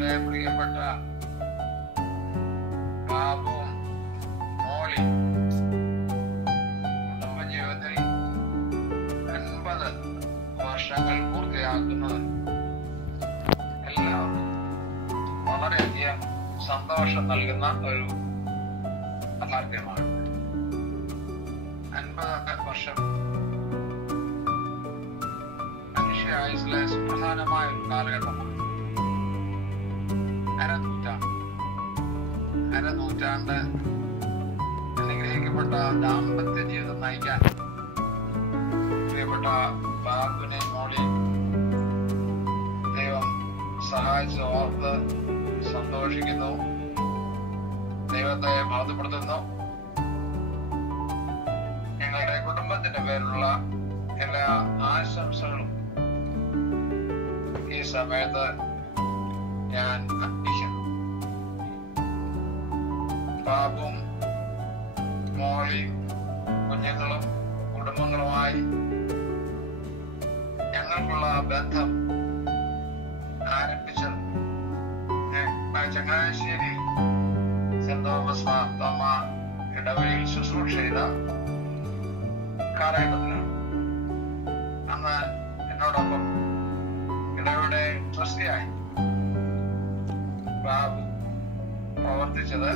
ഇടവകയിലെ പ്രിയപ്പെട്ട ബാബുവും മോളി കുടുംബജീവിതത്തിൽ 80 വർഷങ്ങൾ പൂർത്തിയാക്കുന്നത് എല്ലാവർക്കും വളരെയധികം സന്തോഷം നൽകുന്ന ഒരു യാഥാർത്ഥ്യമാണ്. 50 വർഷം മനുഷ്യ ആയുസ്സിലെ സുപ്രധാനമായ ഒരു കാലഘട്ടമാണ്. അരനൂറ്റാണ്ട് അനുഗ്രഹിക്കപ്പെട്ട ദാമ്പത്യ ജീവിതം നയിക്കാൻ പ്രിയപ്പെട്ട ബാബുവിനെ മോളി ദൈവം സഹായിച്ച് ഓർത്ത് സന്തോഷിക്കുന്നു, ദൈവത്തെ ബോധ്യപ്പെടുത്തുന്നു. ഞങ്ങളുടെ കുടുംബത്തിന്റെ പേരിലുള്ള എല്ലാ ആശംസകളും ഈ സമയത്ത് ഞാൻ അർപ്പിക്കുന്നു. ബാബുവും മോളിയും കുഞ്ഞുങ്ങളും കുടുംബങ്ങളുമായി ഞങ്ങൾക്കുള്ള ബന്ധം ആരംഭിച്ചത് ചങ്ങനാശ്ശേരി സെന്റ് തോമസ് മാർത്തോമ ഇടവകയിൽ ശുശ്രൂഷ ചെയ്ത കാലഘട്ടത്തിലാണ്. അന്ന് എന്നോടൊപ്പം ഇടവകയുടെ ട്രസ്റ്റിയായി ബാബു പ്രവർത്തിച്ചത്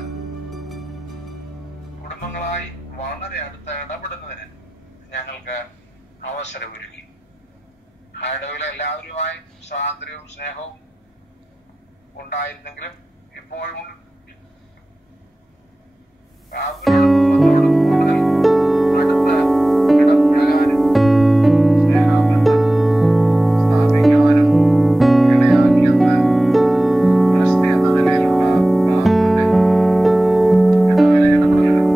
കുടുംബങ്ങളായി വളരെ അടുത്ത് ഇടപെടുന്നതിന് ഞങ്ങൾക്ക് അവസരമൊരുക്കി. ആ ഇടവകയിലെ എല്ലാവരുമായി സ്വാതന്ത്ര്യവും സ്നേഹവും ഉണ്ടായിരുന്നെങ്കിലും ഇപ്പോഴും ബാബുവിനോട് കൂടുതൽ അടുത്ത് ഇടപെടാനും സ്നേഹബന്ധം സ്ഥാപിക്കുവാനും ഇടയാക്കിയത് ക്രിസ്ത്യ എന്ന നിലയിലുള്ള ബാബുവിന്റെ ഇടവകയിലെ ഇടപെടലുകൾ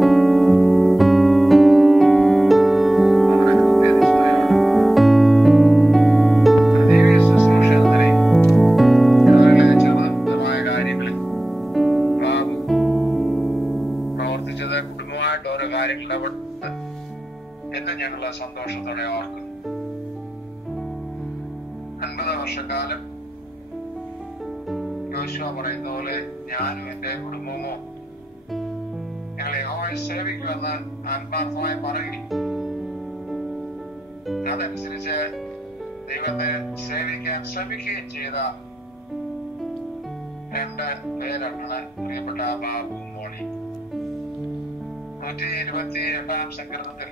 വളരെ കൃത്യനിഷ്ഠയോടെ ദൈവീയ ശുശ്രൂഷ എന്ന നിലയിൽ ഇടവകയിലെ ചെറുതുമായ കാര്യങ്ങളിൽ ബാബു പ്രവർത്തിച്ചത് കുടുംബമായിട്ട് ഓരോ കാര്യങ്ങൾ ഇടപെട്ട് എന്ന് ഞങ്ങൾ സന്തോഷത്തോടെ ഓർക്കുന്നു. 50 വർഷക്കാലം യോശുവ പറയുന്ന പോലെ ഞാനും എന്റെ കുടുംബമോ ഞങ്ങളെ യഹോവയെ സേവിക്കുമെന്ന് ആത്മാർത്ഥമായി പറയുകയും അതനുസരിച്ച് ദൈവത്തെ സേവിക്കാൻ ശ്രമിക്കുകയും ചെയ്ത 2 പേരാണ് പ്രിയപ്പെട്ട ബാബു മോളി. 128 സങ്കീർത്തനത്തിൽ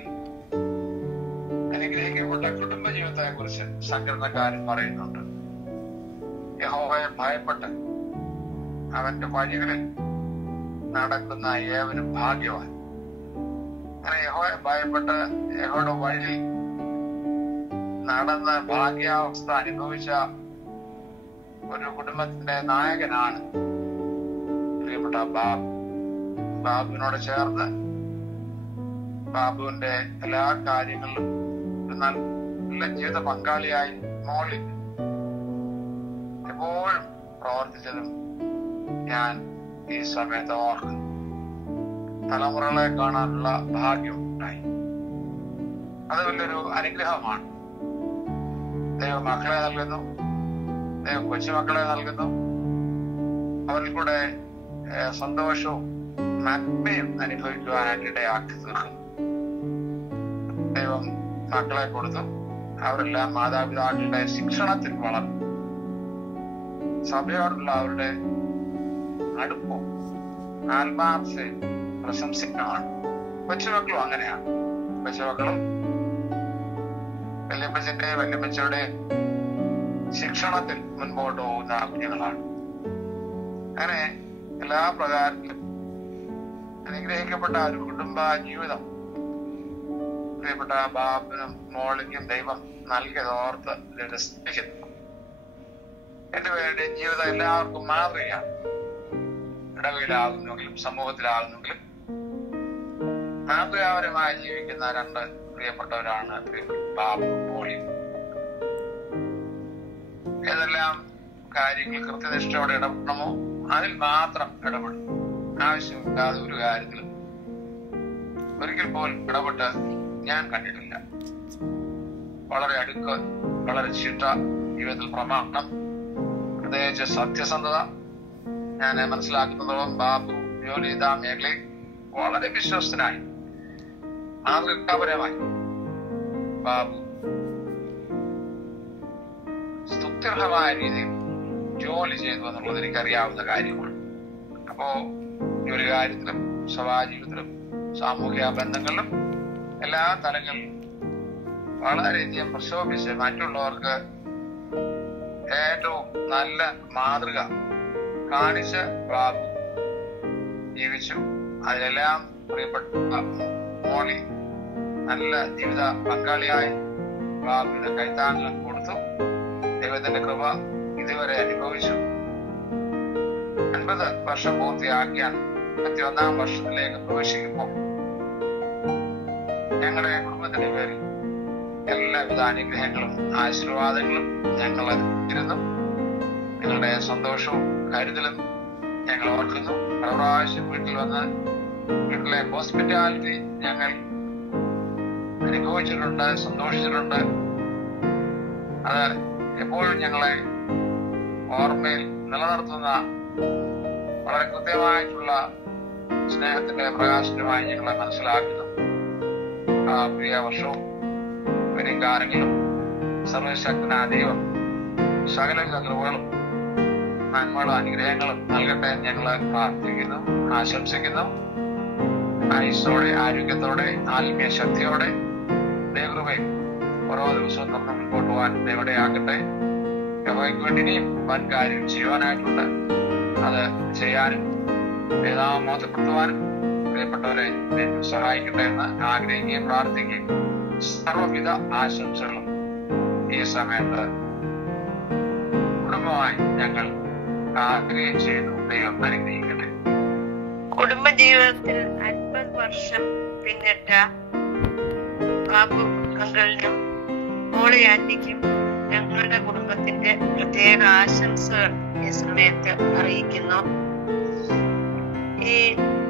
അനുഗ്രഹിക്കപ്പെട്ട കുടുംബജീവിതത്തെ കുറിച്ച് സങ്കീർത്തനക്കാരൻ പറയുന്നുണ്ട്. യഹോവയെ ഭയപ്പെട്ട് അവന്റെ വഴികളിൽ നടക്കുന്ന ഏവനും ഭാഗ്യവാൻ. അങ്ങനെ യഹോവയെ ഭയപ്പെട്ട് യഹോവയുടെ വഴി നടന്ന് ഭാഗ്യാവസ്ഥ അനുഭവിച്ച ഒരു കുടുംബത്തിന്റെ നായകനാണ് പ്രിയപ്പെട്ട ബാബു. ബാബുവിനോട് ചേർന്ന് ബാബുവിന്റെ എല്ലാ കാര്യങ്ങളിലും നല്ല ജീവിത പങ്കാളിയായി മോളി എപ്പോഴും പ്രവർത്തിച്ചതും ഞാൻ ഈ സമയത്ത് ഓർക്കുന്നു. തലമുറകളെ കാണാനുള്ള ഭാഗ്യം ഉണ്ടായി. അത് വലിയൊരു അനുഗ്രഹമാണ്. ദൈവം മക്കളെ നൽകുന്നു, ദൈവം കൊച്ചുമക്കളെ നൽകുന്നു. അവരിൽ കൂടെ സന്തോഷവും നന്മയും അനുഭവിക്കുവാനായിട്ട് ഇടയാക്കി തീർക്കുന്നു. ദൈവം മക്കളെ കൊടുത്തു. അവരെല്ലാം മാതാപിതാക്കളുടെ ശിക്ഷണത്തിൽ വളർന്നു. സഭയോടുള്ള അവരുടെ അടുപ്പവും ആത്മാർത്ഥതയും പ്രശംസനമാണ്. കൊച്ചുമക്കളും അങ്ങനെയാണ്. കൊച്ചുമക്കളും വല്യപ്പച്ചന്റെ വല്യപ്പച്ചയുടെ ശിക്ഷണത്തിൽ മുൻപോട്ട് പോകുന്ന കുഞ്ഞുങ്ങളാണ്. അങ്ങനെ എല്ലാ പ്രകാരത്തിലും അനുഗ്രഹിക്കപ്പെട്ട ഒരു കുടുംബ ജീവിതം പ്രിയപ്പെട്ട ബാബുവിനും മോളിക്കും ദൈവം നൽകിയതോർത്ത് രസിക്കുന്നു. എന്റെ പേരുടെ ജീവിതം എല്ലാവർക്കും മാതൃകയാണ്. ഇടവകയിലാകുന്നെങ്കിലും സമൂഹത്തിലാകുന്നെങ്കിലും മാതൃകാപരമായി ജീവിക്കുന്ന 2 പ്രിയപ്പെട്ടവരാണ് ബാബു മോളി. ഏതെല്ലാം കാര്യങ്ങൾ കൃത്യനിഷ്ഠയോടെ ഇടപെടണമോ അതിൽ മാത്രം ഇടപെടും. ആവശ്യമില്ലാതെ ഒരു കാര്യത്തിലും ഒരിക്കൽ പോലും ഇടപെട്ട് ഞാൻ കണ്ടിട്ടില്ല. വളരെ അടുക്ക്, വളരെ ചിട്ട, ജീവിതത്തിൽ പ്രമാണം, പ്രത്യേകിച്ച് സത്യസന്ധത, ഞാൻ മനസ്സിലാക്കുന്നതോളം ബാബു ജോലി ചെയ്ത മേഖലയിൽ വളരെ വിശ്വസ്തനായി മാതൃകാപരമായി ബാബു സ്തുത്യർഹമായ രീതിയിൽ ജോലി ചെയ്തു എന്നുള്ളത് എനിക്കറിയാവുന്ന കാര്യമാണ്. അപ്പോ ഈ ഒരു കാര്യത്തിലും സഭാജീവിതത്തിലും സാമൂഹിക ബന്ധങ്ങളിലും എല്ലാ തലങ്ങളിലും വളരെയധികം പ്രശോഭിച്ച് മറ്റുള്ളവർക്ക് ഏറ്റവും നല്ല മാതൃക കാണിച്ച് ബാബു ജീവിച്ചു. അതിലെല്ലാം പ്രിയപ്പെട്ട മോളി നല്ല ജീവിത പങ്കാളിയായി ബാബുവിന്റെ കൈത്താങ്ങൽ കൊടുത്തു. ദൈവത്തിന്റെ കൃപ ഇതുവരെ അനുഭവിച്ചു. 50 വർഷം പൂർത്തിയാക്കിയാൽ 51ാം വർഷത്തിലേക്ക് പ്രവേശിക്കുമ്പോൾ ഞങ്ങളുടെ കുടുംബത്തിന്റെ പേരിൽ എല്ലാവിധ അനുഗ്രഹങ്ങളും ആശീർവാദങ്ങളും ഞങ്ങൾ ഇരുന്നു. നിങ്ങളുടെ സന്തോഷവും കരുതലും ഞങ്ങൾ ഓർക്കുന്നു. പ്രാവശ്യം വീട്ടിൽ വന്ന് വീട്ടിലെ ഹോസ്പിറ്റാലിറ്റി ഞങ്ങൾ അനുഭവിച്ചിട്ടുണ്ട്, സന്തോഷിച്ചിട്ടുണ്ട്. അത് എപ്പോഴും ഞങ്ങളെ ഓർമ്മയിൽ നിലനിർത്തുന്ന വളരെ കൃത്യമായിട്ടുള്ള സ്നേഹത്തിന്റെ പ്രകാശനമായി ഞങ്ങളെ മനസ്സിലാക്കുന്നു. ആ പ്രിയ വർഷവും വരും കാലങ്ങളിലും സർവശക്തനായ ദൈവം സകലവിധ കൃപകളും നന്മകളും അനുഗ്രഹങ്ങളും നൽകട്ടെ ഞങ്ങളെ പ്രാർത്ഥിക്കുന്നു, ആശംസിക്കുന്നു. ആയുസ്സോടെ, ആരോഗ്യത്തോടെ, ആത്മീയ ശക്തിയോടെ ദൈവകൃപയും ഓരോ ദിവസവും നമ്മൾ മുൻപോട്ട് പോകാൻ ദൈവടയാക്കട്ടെ. യഹോവയ്ക്ക് വേണ്ടി ഇനിയും വൻ കാര്യം ചെയ്യുവാനായിട്ടുണ്ട്. അത് ചെയ്യാനും വേദാവം മോശപ്പെടുത്തുവാനും പ്രിയപ്പെട്ടവരെ സഹായിക്കട്ടെ എന്ന് ആഗ്രഹിക്കുകയും പ്രാർത്ഥിക്കുകയും സർവവിധ ആശംസകളും ഈ സമയത്ത് കുടുംബമായി ഞങ്ങൾ ആഗ്രഹിക്കുകയും ചെയ്യുന്നു. ദൈവം അനുഗ്രഹിക്കട്ടെ. കുടുംബജീവിതത്തിൽ 50 വർഷം പിന്നിട്ട ബാബു അങ്കിളിനും മോളി ആന്റിക്കും ഞങ്ങളുടെ കുടുംബത്തിന്റെ പ്രത്യേക ആശംസകൾ ഈ സമയത്ത് അറിയിക്കുന്നു. ഈ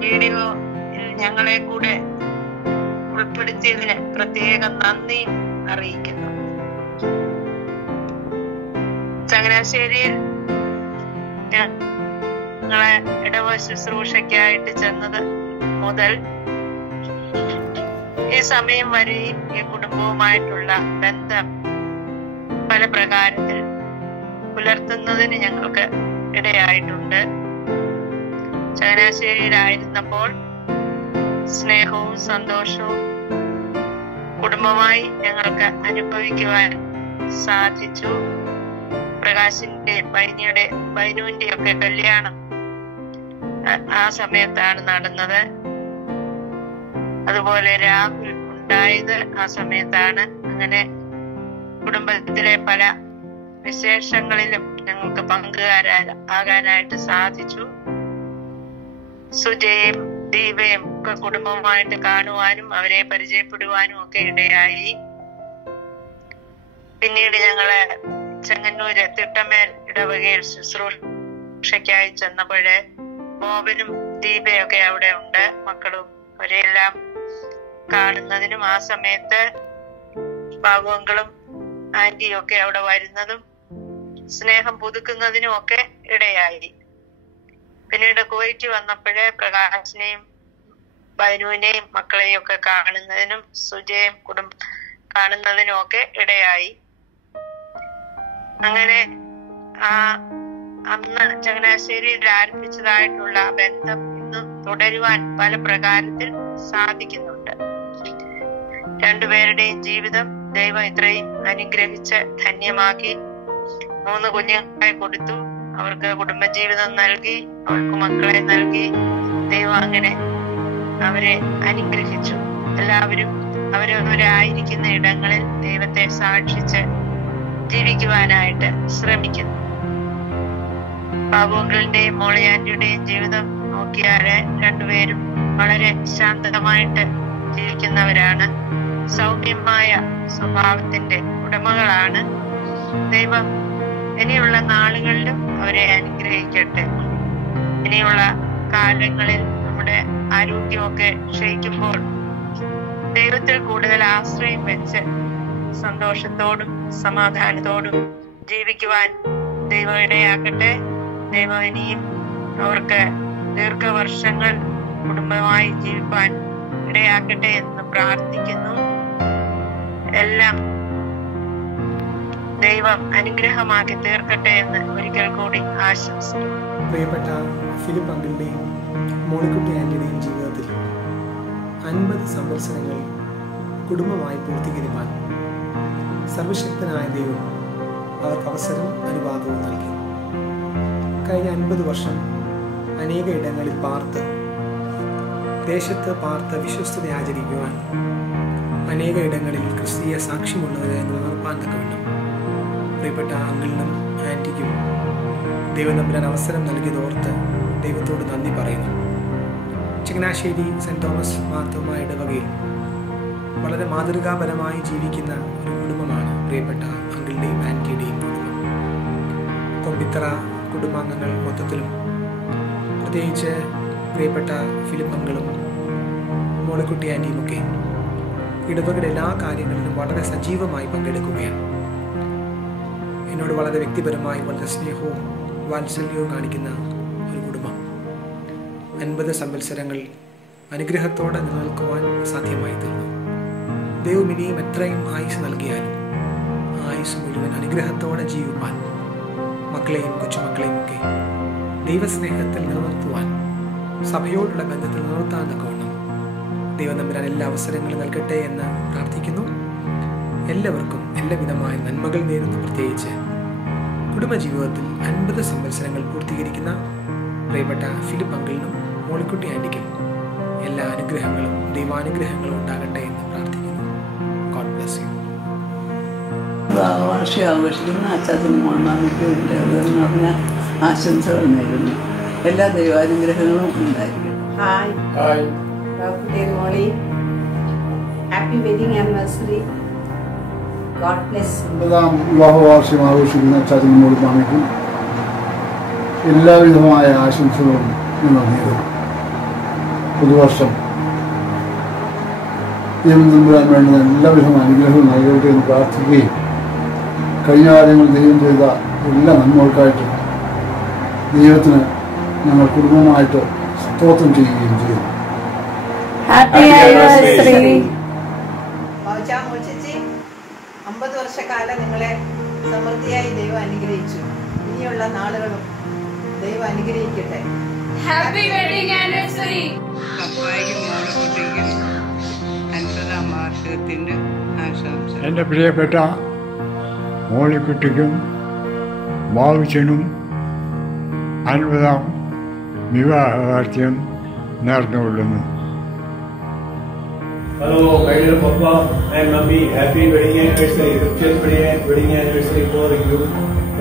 വീഡിയോയിൽ ഞങ്ങളെ കൂടെ ഉൾപ്പെടുത്തിയതിന് പ്രത്യേക നന്ദി അറിയിക്കുന്നു. ചങ്ങനാശ്ശേരിയിൽ ഞങ്ങളെ ഇടവ ശുശ്രൂഷയ്ക്കായിട്ട് ചെന്നത് മുതൽ ഈ സമയം വരെയും ഈ കുടുംബവുമായിട്ടുള്ള ബന്ധം പല പ്രകാരത്തിൽ പുലർത്തുന്നതിന് ഞങ്ങൾക്ക് ഇടയായിട്ടുണ്ട്. ചങ്ങനാശ്ശേരിയിലായിരുന്നപ്പോൾ സ്നേഹവും സന്തോഷവും കുടുംബമായി ഞങ്ങൾക്ക് അനുഭവിക്കുവാൻ സാധിച്ചു. പ്രകാശിന്റെ ബൈനുവിന്റെ ഒക്കെ കല്യാണം ആ സമയത്താണ് നടന്നത്. അതുപോലെ രാഹുൽ ഉണ്ടായത് ആ സമയത്താണ്. അങ്ങനെ കുടുംബത്തിലെ പല വിശേഷങ്ങളിലും ഞങ്ങൾക്ക് പങ്കുകാരാകാനായിട്ട് സാധിച്ചു. സുജയും ദീപയും ഒക്കെ കുടുംബമായിട്ട് കാണുവാനും അവരെ പരിചയപ്പെടുവാനും ഒക്കെ ഇടയായി. പിന്നീട് ഞങ്ങള് ചെങ്ങന്നൂര് തിട്ടമേൽ ഇടവകയിൽ ശുശ്രൂഷയ്ക്കായി ചെന്നപ്പോഴ് ബോബനും ദീപയൊക്കെ അവിടെ ഉണ്ട്. മക്കളും അവരെല്ലാം കാണുന്നതിനും ആ സമയത്ത് ബാബുക്കളും ആന്റിയും ഒക്കെ അവിടെ വരുന്നതും സ്നേഹം പുതുക്കുന്നതിനും ഒക്കെ ഇടയായി. പിന്നീട് കുവൈറ്റ് വന്നപ്പോഴേ പ്രകാശിനെയും ബൈനുവിനെയും മക്കളെയും ഒക്കെ കാണുന്നതിനും സുജയും കാണുന്നതിനും ഒക്കെ ഇടയായി. അങ്ങനെ അന്ന് ചങ്ങനാശ്ശേരിയിൽ ആരംഭിച്ചതായിട്ടുള്ള ബന്ധം ഇന്ന് തുടരുവാൻ പല പ്രകാരത്തിൽ സാധിക്കുന്നുണ്ട്. രണ്ടുപേരുടെയും ജീവിതം ദൈവം ഇത്രയും അനുഗ്രഹിച്ച് ധന്യമാക്കി. 3 കുഞ്ഞുങ്ങളെ കൊടുത്തു. അവർക്ക് കുടുംബജീവിതം നൽകി, അവർക്ക് മക്കളെ നൽകി. ദൈവം അങ്ങനെ അവരെ അനുഗ്രഹിച്ചു. എല്ലാവരും അവരവരായിരിക്കുന്ന ഇടങ്ങളിൽ ദൈവത്തെ സാക്ഷിച്ച് ജീവിക്കുവാനായിട്ട് ശ്രമിക്കുന്നു. ബാബുക്കളുടെയും മോളി ആന്റിയുടെയും ജീവിതം നോക്കിയാല് രണ്ടുപേരും വളരെ ശാന്തമായിട്ട് ജീവിക്കുന്നവരാണ്. സൗമ്യമായ സ്വഭാവത്തിന്റെ ഉടമകളാണ്. ദൈവം ഇനിയുള്ള നാളുകളിലും അവരെ അനുഗ്രഹിക്കട്ടെ. ഇനിയുള്ള കാലങ്ങളിൽ നമ്മുടെ ആരോഗ്യമൊക്കെ ക്ഷയിക്കുമ്പോൾ ദൈവത്തിൽ കൂടുതൽ ആശ്രയം വെച്ച് സന്തോഷത്തോടും സമാധാനത്തോടും ജീവിക്കുവാൻ ദൈവം ഇടയാക്കട്ടെ. ദൈവം ഇനിയും അവർക്ക് ദീർഘവർഷങ്ങൾ കുടുംബമായി ജീവിപ്പാൻ ഇടയാക്കട്ടെ എന്ന് പ്രാർത്ഥിക്കുന്നു. എല്ലാം ദൈവം അനുഗ്രഹമാക്കി തീർക്കട്ടെ എന്ന് ഒരിക്കൽ കൂടി ആശംസിക്കുന്നു. പ്രിയപ്പെട്ട ഫിലിപ്പ് അങ്കിളിന്റെയും മോളിക്കുട്ടി ആന്റിയുടെയും ജീവിതത്തിൽ 50 സംവത്സരങ്ങൾ കുടുംബമായി പൂർത്തീകരിക്കാൻ സർവശക്തനായ ദൈവം അവർക്ക് അവസരം അനുവാദവും നൽകി. കഴിഞ്ഞ 50 വർഷം അനേക ഇടങ്ങളിൽ ദേശത്ത് പാർത്ത് വിശ്വസ്തത ആചരിക്കുവാൻ അനേക ഇടങ്ങളിൽ ക്രിസ്തീയ സാക്ഷ്യമുള്ളവരെ നിർപ്പാൻ തക്കവണ്ണം പ്രിയപ്പെട്ട അങ്കിളിനും ആൻറ്റിക്കും ദൈവം തമ്പുരാൻ അവസരം നൽകിയതോർത്ത് ദൈവത്തോട് നന്ദി പറയുന്നു. ചങ്ങനാശ്ശേരി സെൻറ് തോമസ് മാർത്തോമാ ഇടവകയിൽ വളരെ മാതൃകാപരമായി ജീവിക്കുന്ന ഒരു കുടുംബമാണ് പ്രിയപ്പെട്ട അങ്കിളിൻ്റെയും ആൻറ്റിയുടെയും കുടുംബം. കൊമ്പിത്തറ കുടുംബാംഗങ്ങൾ മൊത്തത്തിലും പ്രത്യേകിച്ച് പ്രിയപ്പെട്ട ഫിലിപ്പ് അങ്കിളും മോളിക്കുട്ടി ആൻറ്റിയുമൊക്കെ ഇടവകയുടെ എല്ലാ കാര്യങ്ങളിലും വളരെ സജീവമായി പങ്കെടുക്കുകയാണ്. എന്നോട് വളരെ വ്യക്തിപരമായി വളരെ സ്നേഹവും വാത്സല്യവും കാണിക്കുന്ന ഒരു കുടുംബം 50 സംവത്സരങ്ങൾ അനുഗ്രഹത്തോടെ നിലനിൽക്കുവാൻ സാധ്യമായി തീർന്നു. ദൈവം ഇനിയും എത്രയും ആയുസ് നൽകിയാലും ആ ആയുസ് മുഴുവൻ അനുഗ്രഹത്തോടെ ജീവിപ്പാൻ മക്കളെയും കൊച്ചുമക്കളെയും ഒക്കെ ദൈവസ്നേഹത്തിൽ നിലനിർത്തുവാൻ സഭയോടുള്ള ബന്ധത്തിൽ നിലനിർത്താൻ തക്കവണ്ണം ദൈവം തമ്പുരാൻ എല്ലാ അവസരങ്ങളും നൽകട്ടെ എന്ന് പ്രാർത്ഥിക്കുന്നു. എല്ലാവർക്കും എല്ലാവിധമായ നന്മകൾ നേരുന്നു. പ്രത്യേകിച്ച് കുടുംബജീവിതത്തിൽ 50 സംവത്സരങ്ങൾ പൂർത്തീകരിക്കുന്ന പ്രിയപ്പെട്ട ഫിലിപ്പ് അങ്കിളിനും മോളിക്കുട്ടി ആൻറ്റിക്കും എല്ലാ അനുഗ്രഹങ്ങളും ദൈവാനുഗ്രഹങ്ങളും ഉണ്ടാകട്ടെ എന്ന് പ്രാർത്ഥിക്കുന്നു. God bless you. വാർഷികാഘോഷിക്കുന്ന അച്ചാച്ചനും മോൾമാമിക്കും എന്ന് പറഞ്ഞ ആശംസകൾ നേരുന്നു. എല്ലാ ദൈവാനുഗ്രഹങ്ങളും ഉണ്ടായിരിക്കും. Hi doctor Molly, happy wedding anniversary. God bless. 50-ാം വിവാഹവാർഷികം ആഘോഷിക്കുന്ന അച്ചാച്ചനും മോൾമാമിക്കും എല്ലാവിധമായ ആശംസകളും ഞങ്ങൾ നേരുന്നു. പുതുവർഷം ദൈവം തമ്പുരാൻ വേണ്ടുന്ന എല്ലാവിധമായ അനുഗ്രഹവും നൽകട്ടെ എന്ന് പ്രാർത്ഥിക്കുകയും കഴിഞ്ഞ കാലങ്ങളിൽ ദൈവം ചെയ്ത എല്ലാ നന്മകൾക്കായിട്ട് ദൈവത്തിന് ഞങ്ങൾ കുടുംബമായിട്ട് സ്തോത്രം ചെയ്യുകയും ചെയ്യുന്നു. Happy anniversary. 50 വർഷക്കാലം നിങ്ങളെ സമൃദ്ധിയായി ദൈവം അനുഗ്രഹിച്ചു. ഇനിയുള്ള നാളുകളും ദൈവം അനുഗ്രഹിക്കട്ടെ. Happy wedding anniversary. പപ്പായ്ക്കും മോളിക്കുട്ടിക്കും 50-ാം വാർഷികത്തിൻ്റെ ആശംസ. എൻ്റെ പ്രിയപ്പെട്ട മോളിക്കുട്ടിക്കും ബാബുച്ചനും 50-ാം വിവാഹവാർഷികം നേർന്നുകൊള്ളുന്നു. Hello, my dear Papa and Mummy. Happy wedding anniversary. 50th wedding anniversary for you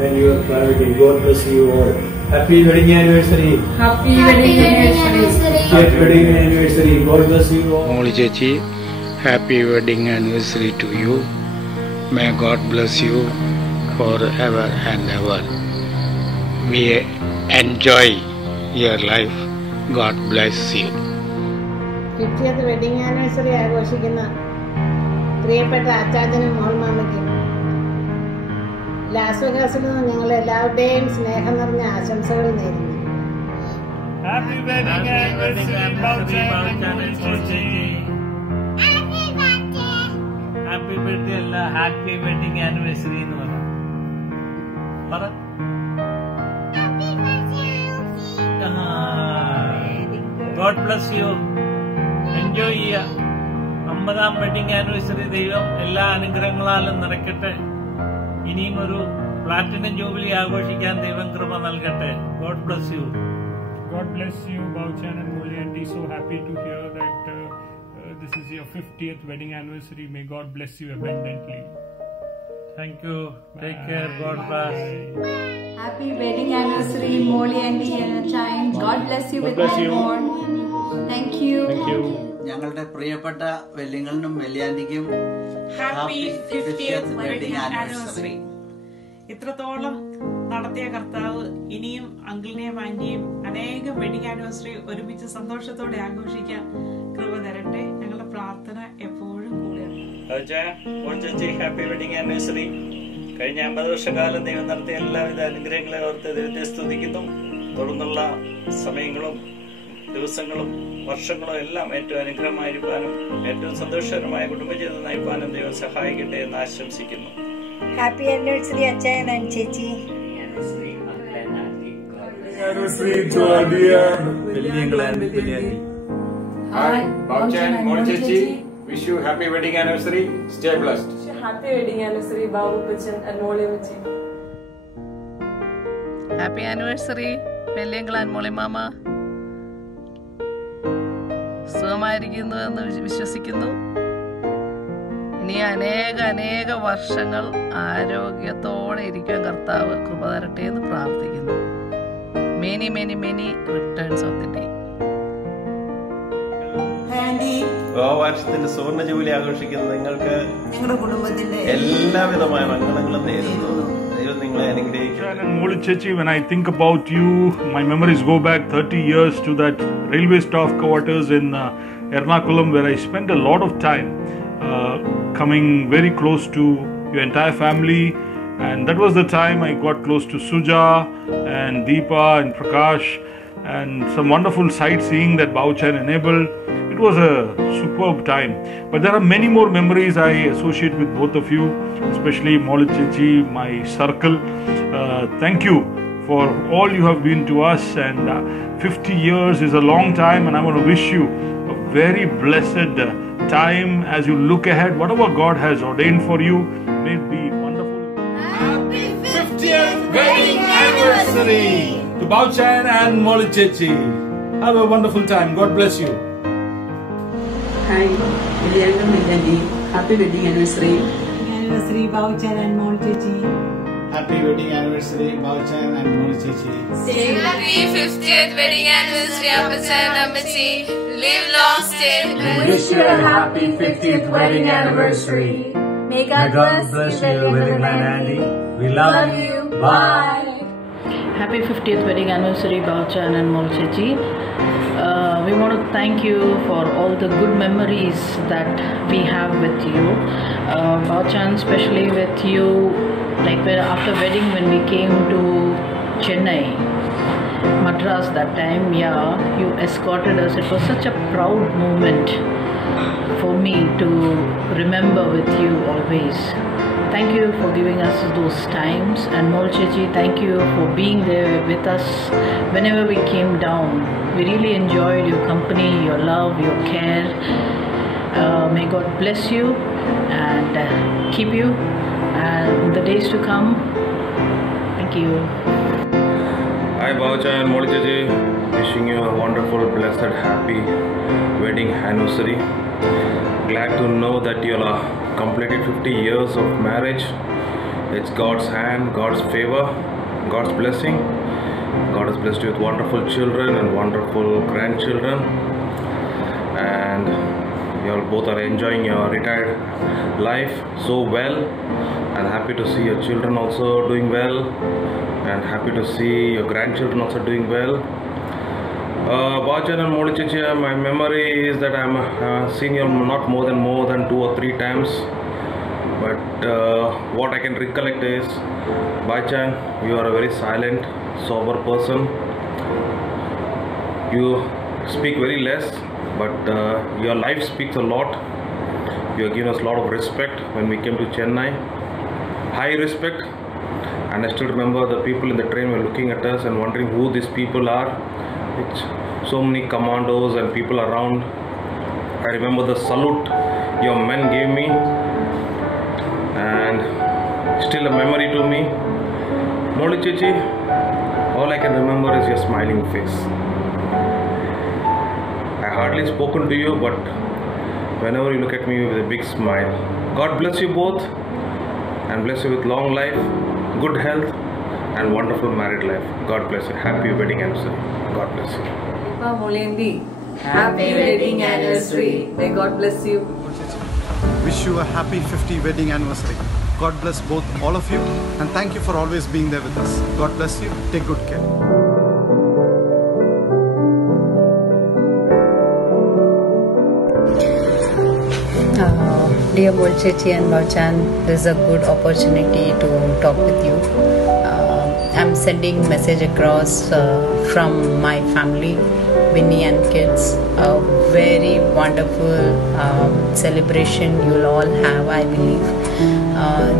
and your family. God bless you all. Happy wedding anniversary. Happy wedding anniversary. 50th wedding anniversary. God bless you all. Moli Chechi, happy wedding anniversary to you. May God bless you forever and ever. We enjoy your life. God bless you. 50th wedding anniversary ആഘോഷിക്കുന്ന പ്രിയപ്പെട്ട അച്ചാച്ചനും മോൾമാമയ്ക്കും Las വെഗാസിൽ നിന്ന് ഞങ്ങൾ എല്ലാവരുടെയും സ്നേഹം നിറഞ്ഞ ആശംസകൾ നേരുന്നു. Happy wedding anniversary. Happy birthday അല്ല, happy wedding anniversary എന്ന് പറ. God bless you. എൻജോയ് ചെയ്യുക. 50-ാം വെഡിങ് ആനിവേഴ്സറി ദൈവം എല്ലാ അനുഗ്രഹങ്ങളാലും നിറയ്ക്കട്ടെ. ഇനിയും ഒരു പ്ലാറ്റിനം ജൂബിലി ആഘോഷിക്കാൻ ദൈവം കൃപ നൽകട്ടെ. God bless you. God bless you, Bauchan and Moli Aunty. So happy to hear that this is your 50th wedding anniversary. May God bless you abundantly. Thank you. Take care. God bless. Happy wedding anniversary, Moli Aunty and Achan. God bless you with many more. Thank you. ഞങ്ങളുടെ പ്രിയപ്പെട്ട വെല്ലിങ്ങലിനും വെല്ലിയാന്റിക്കും happy 50th wedding anniversary. ഇത്രത്തോളം നടത്തിയ കർത്താവ് ഇനിയും അങ്കിളിനെയും ആന്റിയും അനേകം wedding anniversary ഒരുമിച്ച് സന്തോഷത്തോടെ ആഘോഷിക്കാൻ കൃപ തരട്ടെ. ഞങ്ങളുടെ പ്രാർത്ഥന എപ്പോഴും കൂടെയാണ്. Happy wedding anniversary. കഴിഞ്ഞ 50 വർഷക്കാലം ദൈവം നടത്തിയ എല്ലാവിധ അനുഗ്രഹങ്ങളെ ഓർത്ത് ദൈവത്തെ സ്തുതിക്കുന്നു. തുടർന്നുള്ള സമയങ്ങളും ദിവസങ്ങളും വർഷങ്ങളും എല്ലാം ഏറ്റവും അനുഗ്രഹമായിരിക്കാനും ഏറ്റവും സന്തോഷകരമായ കുടുംബജീവിതം നയിക്കാനും ദൈവം സഹായിക്കട്ടെ എന്ന് ആശംസിക്കുന്നു. ഹാപ്പി ആനിവേഴ്സറി അച്ഛൻ ആൻഡ് ചേച്ചി. Hi, Bauchan, Molchechi. Wish you happy wedding anniversary. Stay blessed. Happy wedding anniversary, Babu Pachan and Molemachi. Happy anniversary, Pelliyangal and Molimama. സുഖമായിരിക്കുന്നു എന്ന് വിശ്വസിക്കുന്നു. ഇനി അനേക വർഷങ്ങൾ ആരോഗ്യത്തോടെ ഇരിക്കാൻ കർത്താവ് കൃപ തരട്ടെ എന്ന് പ്രാർത്ഥിക്കുന്നു. Many returns of the day. വിവാഹവാർഷികത്തിന്റെ സുവർണ്ണ ജൂബിലി ആഘോഷിക്കുന്ന നിങ്ങൾക്ക് നിങ്ങളുടെ കുടുംബത്തിന്റെ എല്ലാവിധമായ മംഗളങ്ങളും നേരുന്നു. ദൈവം നിങ്ങളെ അനുഗ്രഹിക്കട്ടെ. Molichechi, when I think about you, my memories go back 30 years to that railway staff quarters in Ernakulam, where I spent a lot of time coming very close to your entire family. And that was the time I got close to Suja and Deepa and Prakash and some wonderful sightseeing that Bauchan enabled. It was a superb time. But there are many more memories I associate with both of you, especially Molichechi, my circle. Thank you for all you have been to us. And 50 years is a long time, and I want to wish you a very blessed time as you look ahead. Whatever God has ordained for you, may it be wonderful. Happy 50th wedding anniversary to Bauchan and Molichechi. Have a wonderful time. God bless you. Hi, Pelliyangal Melody. Happy wedding anniversary. Anniversary, Bauchan and Molchechi. Happy wedding anniversary, Bauchan and Molichechi. Happy 50th wedding anniversary, Appacha and Ammachi. Live long, stay blessed. Wish you a happy 50th wedding anniversary. May God bless you, little man Andy. We love you. Bye. Happy 50th wedding anniversary, Bauchan and Molchechi. We want to thank you for all the good memories that we have with you. Bauchan, especially with you, like when after wedding when we came to Chennai, Madras that time, you escorted us. It was such a proud moment for me to remember with you always. Thank you for giving us those times. And Molchechi, thank you for being there with us whenever we came down. We really enjoyed your company, your love, your care. May God bless you and keep you in the days to come. Thank you. Hi Bauchan and Molichechi, wishing you a wonderful, blessed, happy wedding anniversary. Glad to know that you are completed 50 years of marriage. It's God's hand, God's favor, God's blessing. God has blessed you with wonderful children and wonderful grandchildren, and you all both are enjoying your retired life so well, and happy to see your children also doing well, and happy to see your grandchildren also doing well. Bauchan and Molichechi, my memory is that I'm seen you not more than 2 or 3 times, but what I can recollect is, Bauchan, you are a very silent, sober person. You speak very less, but your life speaks a lot. You have given us a lot of respect when we came to Chennai, high respect, and I still remember the people in the train were looking at us and wondering who these people are. It's so many commandos and people around. I remember the salute your men gave me, and still a memory to me. Molichechi, all I can remember is your smiling face. I hardly spoken to you, but whenever you look at me with a big smile. God bless you both, and bless you with long life, good health, and wonderful married life. God bless you. Happy wedding anniversary. God bless you. Molendi, happy wedding anniversary. May God bless you. Wish you a happy 50 wedding anniversary. God bless both all of you, and thank you for always being there with us. God bless you. Take good care. Dear Molchechi and Bauchan, this is a good opportunity to talk with you. I'm sending message across from my family, Winnie and kids. A very wonderful celebration you'll all have, I believe,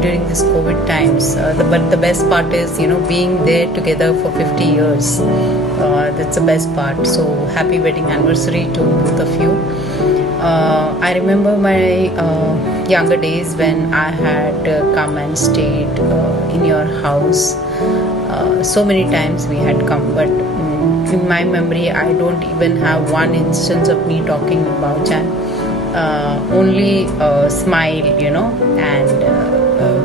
during this COVID times. But the best part is, being there together for 50 years. That's the best part. So happy wedding anniversary to both of you. I remember my younger days when I had come and stayed in your house. So many times we had come, but in my memory I don't even have one instance of me talking about Jan. Only smile, and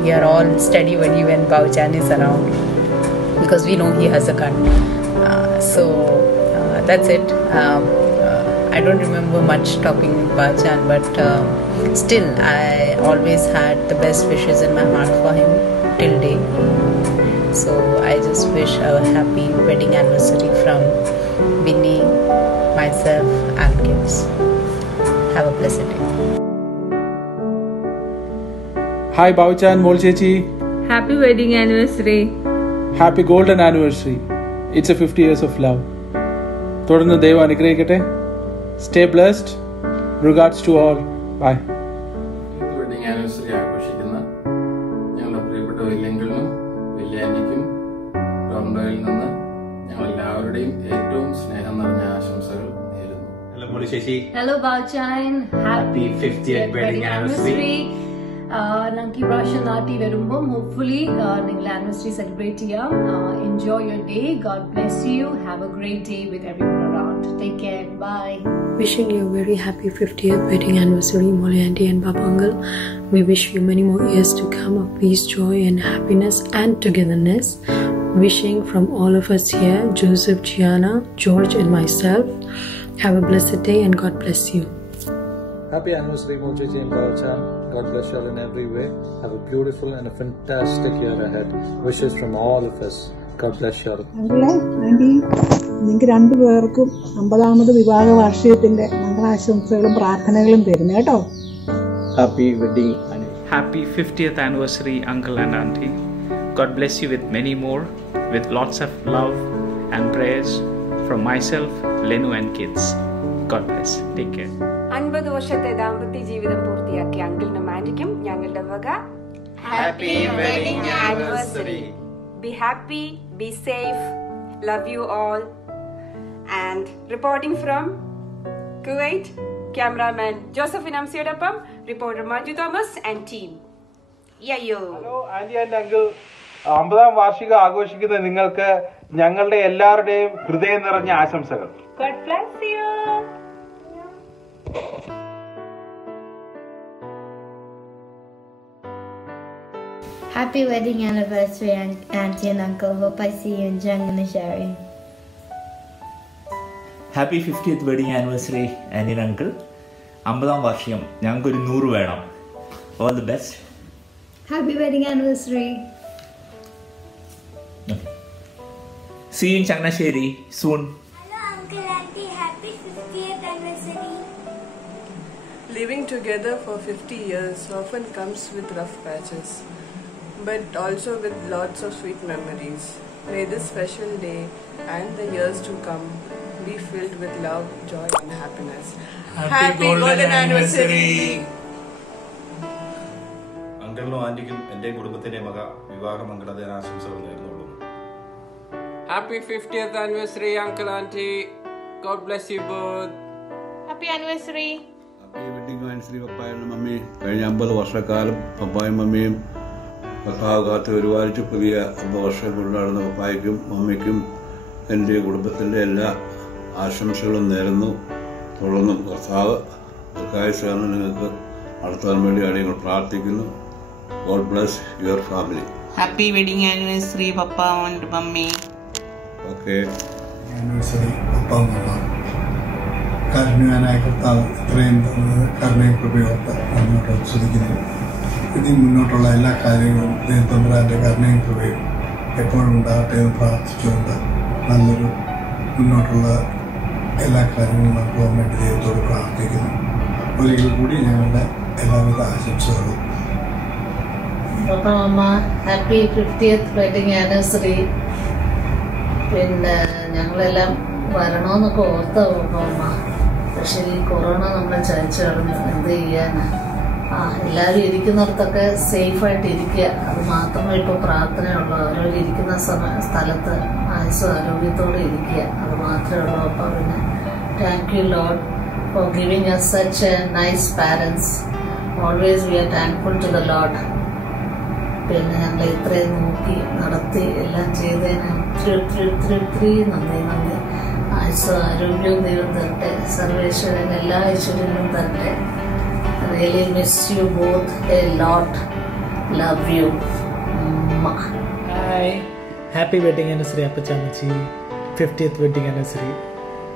we are all steady when Bauchan is around, because we know he has a gun. So that's it. I don't remember much talking about Bauchan, but still I always had the best wishes in my heart for him till date. So I just wish a happy wedding anniversary from Winnie, myself and kids. Have a blessed day. Hi Bauchan, Mol Chechi. Happy wedding anniversary. Happy golden anniversary. It's a 50 years of love. തുടർന്ന് ദൈവം അനുഗ്രഹിക്കട്ടെ. Stay blessed. Regards to all. Bye. Wedding anniversary ആഘോഷിക്കുന്ന ഞങ്ങളുടെ പ്രിയപ്പെട്ട വലിയങ്കിളിനും വലിയാനിക്കും ടൊറന്റോയിൽ നിന്ന് ഞങ്ങൾ എല്ലാവരുടെയും ഏറ്റവും സ്നേഹം നിറഞ്ഞ ആശംസകൾ നേരുന്നു. Hello Moli Chechi. Hello Bauchan. Happy 50th wedding anniversary. Nanki Russian Nati Verumbum. Hopefully, Ningla anniversary celebrate here. Enjoy your day. God bless you. Have a great day with everyone around. Take care. Bye. Wishing you a very happy 50th wedding anniversary, Molly Auntie and Papa Uncle. We wish you many more years to come of peace, joy and happiness and togetherness. Wishing from all of us here, Joseph, Gianna, George and myself, have a blessed day and God bless you. Happy anniversary, Molly and Bauchan. God bless you all in every way. Have a beautiful and a fantastic year ahead. Wishes from all of us. God bless you all. Aunty, നിങ്ങൾക്ക് രണ്ടുപേർക്കും 50ാമത് വിവാഹ വാർഷികത്തിന്റെ മംഗളാശംസകളും പ്രാർത്ഥനകളും തരുന്നു കേട്ടോ. Happy wedding. Happy 50th anniversary, Uncle and Auntie. God bless you with many more, with lots of love and prayers from myself, Lenu and kids. God bless. Take care. 50 വർഷത്തെ ദാമ്പത്യ ജീവിതം പൂർത്തിയാക്കിയ അങ്കിളിനും ആന്റിക്കും ഞങ്ങളുടെ വക happy wedding anniversary. Be happy, be safe, love you all. And reporting from Kuwait, cameraman Joseph Inamsiodapam, reporter Manju Thomas and team. Yayo. Hello Auntie and Uncle. 50ാം വാർഷികം ആഘോഷിക്കുന്ന നിങ്ങൾക്ക് ഞങ്ങളുടെ എല്ലാവരുടെയും ഹൃദയം നിറഞ്ഞ ആശംസകൾ. God bless you. Happy wedding anniversary, Auntie and Uncle. Hope I see you in Jung and Sherry. Happy 50th wedding anniversary, Auntie and Uncle. 50ാം വാർഷികം ഞങ്ങൾക്ക് 100 വേണം. All the best. Happy wedding anniversary. See you in Changnasheri soon. Hello Uncle Auntie, happy 50th anniversary. Living together for 50 years often comes with rough patches, but also with lots of sweet memories. May this special day and the years to come be filled with love, joy and happiness. Happy golden anniversary. അങ്കിളിനും ആന്റിക്കും എന്റെയും കുടുംബത്തിന്റെയും വക വിവാഹ മംഗളദിനാശംസകൾ നേർന്നുകൊള്ളുന്നു. Happy 50th anniversary, Uncle Auntie. God bless you both. Happy anniversary. Happy wedding anniversary, Papa and Mummy. കഴിഞ്ഞ 50 വർഷക്കാലം പപ്പായും മമ്മിയും കർത്താവ് കാത്ത് ഒരുപാട് പുതിയ 50 വർഷം കൊണ്ടാടുന്ന പപ്പായ്ക്കും മമ്മിക്കും എൻ്റെ കുടുംബത്തിൻ്റെ എല്ലാ ആശംസകളും നേരുന്നു. തുടർന്നും കർത്താവ് ദീർഘായുസ്സാണ് നിങ്ങൾക്ക് നടത്താൻ വേണ്ടി ഞങ്ങൾ പ്രാർത്ഥിക്കുന്നു. God bless your family. Happy wedding anniversary, Papa and Mummy. Okay. Anniversary, Papa and Mama. കാരുണ്യവാനായ കർത്താവ് ഇത്രയും കരുണയും കൃപയൊക്കെ മുന്നോട്ട് ശ്രദ്ധിക്കുന്നു. ഇതിന് മുന്നോട്ടുള്ള എല്ലാ കാര്യങ്ങളും ദൈവം തമ്പുരാന്റെ കരുണയും കൃപയും എപ്പോഴും ഉണ്ടാകട്ടെ എന്ന് പ്രാർത്ഥിച്ചുകൊണ്ട് നല്ലൊരു മുന്നോട്ടുള്ള എല്ലാ കാര്യങ്ങളും നടക്കുവാൻ വേണ്ടി ദൈവത്തോട് പ്രാർത്ഥിക്കുന്നു. ഒരിക്കൽ കൂടി ഞങ്ങളുടെ എല്ലാവിധ ആശംസകളും. Papa, Mama, happy 50th wedding anniversary. പിന്നെ ഞങ്ങളെല്ലാം വരണമെന്നൊക്കെ ഓർത്ത അമ്മ, പക്ഷേ ഈ കൊറോണ നമ്മളെ ചതിച്ചു കളഞ്ഞു. എന്ത് ചെയ്യാനാ? എല്ലാവരും ഇരിക്കുന്നിടത്തൊക്കെ സേഫായിട്ട് ഇരിക്കുക, അത് മാത്രമേ ഇപ്പോൾ പ്രാർത്ഥനയുള്ളൂ. അവരവരിയ്ക്കുന്ന സ്ഥലത്ത് ആയുസ്സും ആരോഗ്യത്തോടെ ഇരിക്കുക, അത് മാത്രമേ ഉള്ളൂ. അപ്പോൾ പിന്നെ thank you Lord four giving us such a nice parents. Always we are thankful to the Lord. പിന്നെ ഞങ്ങളെ ഇത്രയും നോക്കി നടത്തി എല്ലാം ചെയ്തതിന് ഒത്തിരി നന്ദി. ആയുസ്സും ആരോഗ്യവും ദൈവം തരട്ടെ, സർവേശ്വരൻ എല്ലാ ഐശ്വര്യങ്ങളും തരട്ടെ. Really miss you both a lot. Love you. Hi. Happy wedding anniversary അപ്പച്ചമ്മച്ചി. 50th wedding anniversary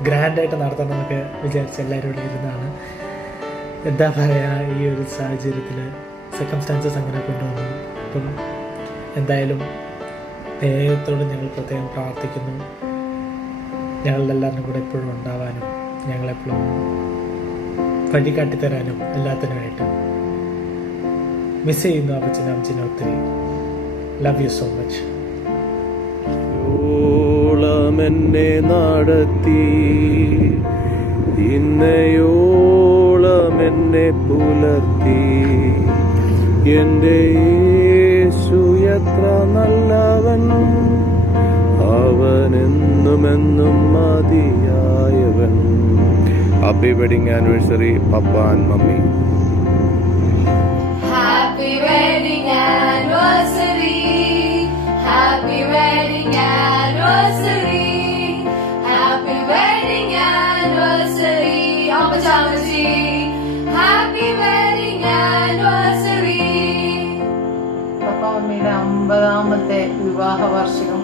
ഗ്രാൻഡായിട്ട് നടത്തണമെന്നൊക്കെ വിചാരിച്ച് എല്ലാവരും ഇവിടെ ഇരുന്നാണ്. എന്താ പറയുക, ഈ ഒരു സാഹചര്യത്തിൽ സർക്കംസ്റ്റാൻസസ് അങ്ങനെ കൊണ്ടുവന്നു. അപ്പം എന്തായാലും ദൈവത്തോട് ഞങ്ങൾ പ്രത്യേകം പ്രാർത്ഥിക്കുന്നു, ഞങ്ങളുടെ എല്ലാവരും കൂടെ എപ്പോഴും ഉണ്ടാവാനും ഞങ്ങളെപ്പോഴും വഴി കാട്ടിത്തരാനും എല്ലാത്തിനുമായിട്ട്. മിസ് ചെയ്യുന്നു അപ്പച്ചനും അമ്മച്ചിനും ഒത്തിരി. Love you so much. എന്നെ നടത്തി ഇന്നയോളം എന്നെ പുലർത്തി എൻ്റെ യേശു എത്ര നല്ലവൻ, അവനെന്നുമെന്നും മതിയായവൻ. Happy wedding anniversary, Papa and Mummy. Happy wedding anniversary. Happy wedding anniversary. Happy wedding anniversary. Apachamaji. Happy wedding anniversary. പപ്പാ മമ്മിയുടെ 50ാമത്തെ വിവാഹ വാർഷികം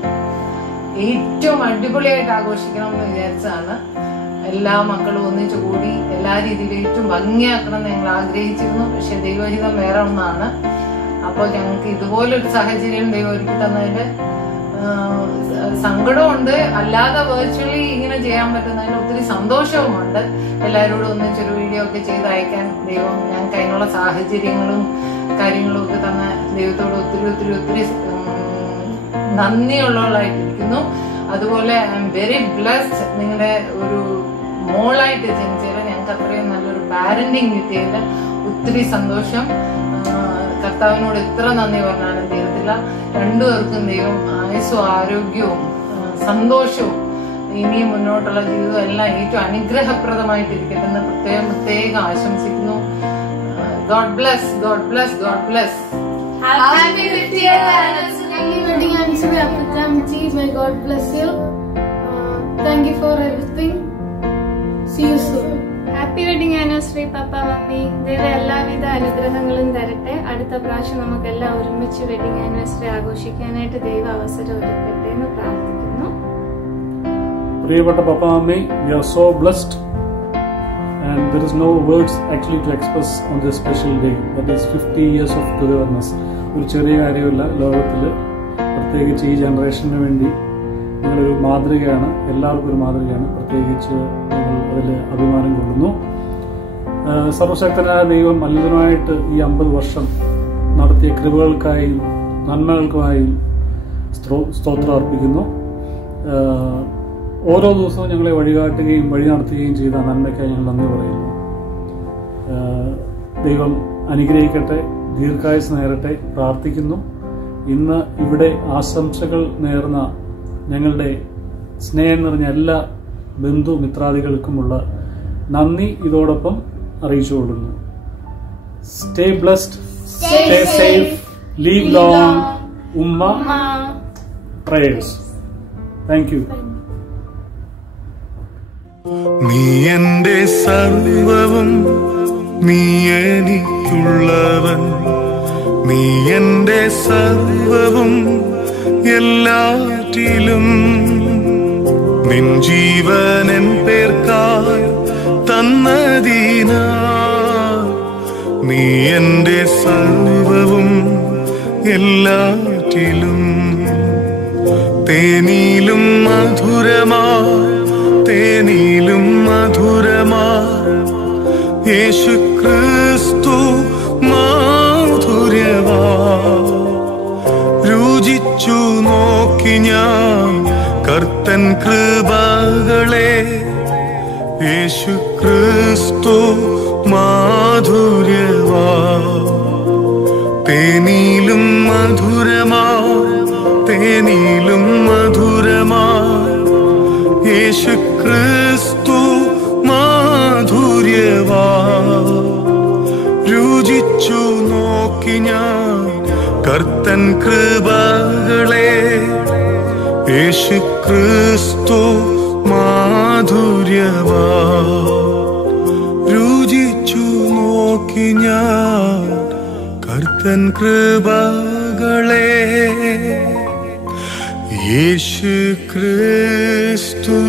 ഏറ്റവും അടിപൊളിയായിട്ട് ആഘോഷിക്കണം എന്ന് വിചാരിച്ചാണ്. എല്ലാ മക്കളും ഒന്നിച്ചു കൂടി എല്ലാ രീതിയിലും ഏറ്റവും ഭംഗിയാക്കണം എന്ന് ഞങ്ങൾ ആഗ്രഹിച്ചിരുന്നു. പക്ഷെ ദൈവഹിതം വേറെ ഒന്നാണ്. അപ്പോൾ ഞങ്ങൾക്ക് ഇതുപോലൊരു സാഹചര്യം ദൈവം ഒരുക്കി തന്നതിന്റെ സങ്കടമുണ്ട്. അല്ലാതെ വെർച്വലി ഇങ്ങനെ ചെയ്യാൻ പറ്റുന്നതിന് ഒത്തിരി സന്തോഷവുമുണ്ട്. എല്ലാവരോടും ഒന്നിച്ചൊരു വീഡിയോ ഒക്കെ ചെയ്ത് അയക്കാൻ ദൈവം ഞങ്ങൾക്ക് അതിനുള്ള സാഹചര്യങ്ങളും കാര്യങ്ങളും ഒക്കെ തന്ന ദൈവത്തോട് ഒത്തിരി നന്ദിയുള്ളവളായിട്ടിരിക്കുന്നു. അതുപോലെ ഐ എം വെരി ബ്ലെസ്ഡ്. നിങ്ങളുടെ ഒരു മോളായിട്ട് ജനിച്ചതിൽ ഞങ്ങൾക്ക് അത്രയും നല്ലൊരു പാരന്റിങ് കിട്ടിയതിൽ ഒത്തിരി സന്തോഷം. കർത്താവിനോട് എത്ര നന്ദി പറഞ്ഞാലും തീരത്തില്ല. രണ്ടുപേർക്കും ദൈവം ആയുസ്സും ആരോഗ്യവും സന്തോഷവും ഇനിയും മുന്നോട്ടുള്ള ജീവിതം എല്ലാം ഏറ്റവും അനുഗ്രഹപ്രദമായിട്ടിരിക്കട്ടെ എന്ന് പ്രത്യേകം ആശംസിക്കുന്നു. God bless, God bless, God bless. Happy 50th anniversary. Wedding anniversary, Apachamaji. May God bless you. Thank you for everything. See you soon. Happy wedding anniversary papa mummy. ദൈവം എല്ലാവിധ അനുഗ്രഹങ്ങളും തരട്ടെ. അടുത്ത പ്രാവശ്യം നമുക്കെല്ലാം ഒരുമിച്ച് വെഡിങ് ആനിവേഴ്സറി ആഘോഷിക്കാനായിട്ട് ദൈവ അവസരം ഒരുക്കട്ടെ എന്ന് പ്രാർത്ഥിക്കുന്നു. പ്രിയപ്പെട്ട papa mummy, we are so blessed and there is no words actually to express on this special day, that is 50 years of togetherness. ഒരു ചെറിയ കാര്യമല്ല, ലോകത്തിൽ പ്രത്യേകിച്ച് ഈ ജനറേഷന് വേണ്ടി നിങ്ങളൊരു മാതൃകയാണ്, എല്ലാവർക്കും ഒരു മാതൃകയാണ്. പ്രത്യേകിച്ച് നിങ്ങൾ അതിൽ അഭിമാനം കൊള്ളുന്നു. സർവശക്തനായ ദൈവം മല്ലതുമായിട്ട് ഈ 50 വർഷം നടത്തിയ കൃപകൾക്കായും നന്മകൾക്കുമായും സ്തോത്രം അർപ്പിക്കുന്നു. ഓരോ ദിവസവും ഞങ്ങളെ വഴികാട്ടുകയും വഴി നടത്തുകയും ചെയ്ത നന്മയ്ക്കായി ഞങ്ങൾ നന്ദി പറയുന്നു. ദൈവം അനുഗ്രഹിക്കട്ടെ, ദീർഘായുസ് നേരട്ടെ പ്രാർത്ഥിക്കുന്നു. ഇന്ന് ഇവിടെ ആശംസകൾ നേർന്ന ഞങ്ങളുടെ സ്നേഹം നിറഞ്ഞ എല്ലാ ബന്ധുമിത്രാദികൾക്കുമുള്ള നന്ദി ഇതോടൊപ്പം അറിയിച്ചുകൊള്ളുന്നു. Stay blessed, stay safe, live long, ഉമ്മ പ്രേയേഴ്സ്. Thank you. നീ എന്റെ സർവവും, നീ എനിക്കുള്ളവൻ, നീ എന്റെ സർവവും എല്ലാറ്റിലും. നിൻ ജീവനൻ പേർക്കായി തന്നതിനാ, നീ എന്റെ സർവവും എല്ലാറ്റിലും. തേനിലും മധുരമാ, തേനിലും മധുരമാ യേശു ക്രിസ്തു മാധുര്യമാ. രുചിച്ചു നോക്കി ഞാൻ കർത്ത കൃപകളെ യേശു ക്രിസ്തു മാധുര്യവാ തേനിലും മധുരമാ തേനിലും മധുരമാ യേശു ക്രിസ്തു മാധുര്യവാ രുചിച്ചു നോക്കി ഞാൻ കർത്തൻ കൃപകളെ യേശു ക്രിസ്തു മാധുര്യവാ രുചിച്ചു നോക്കി ഞാൻ കർത്തൻ കൃപകളെ യേശു ക്രിസ്തു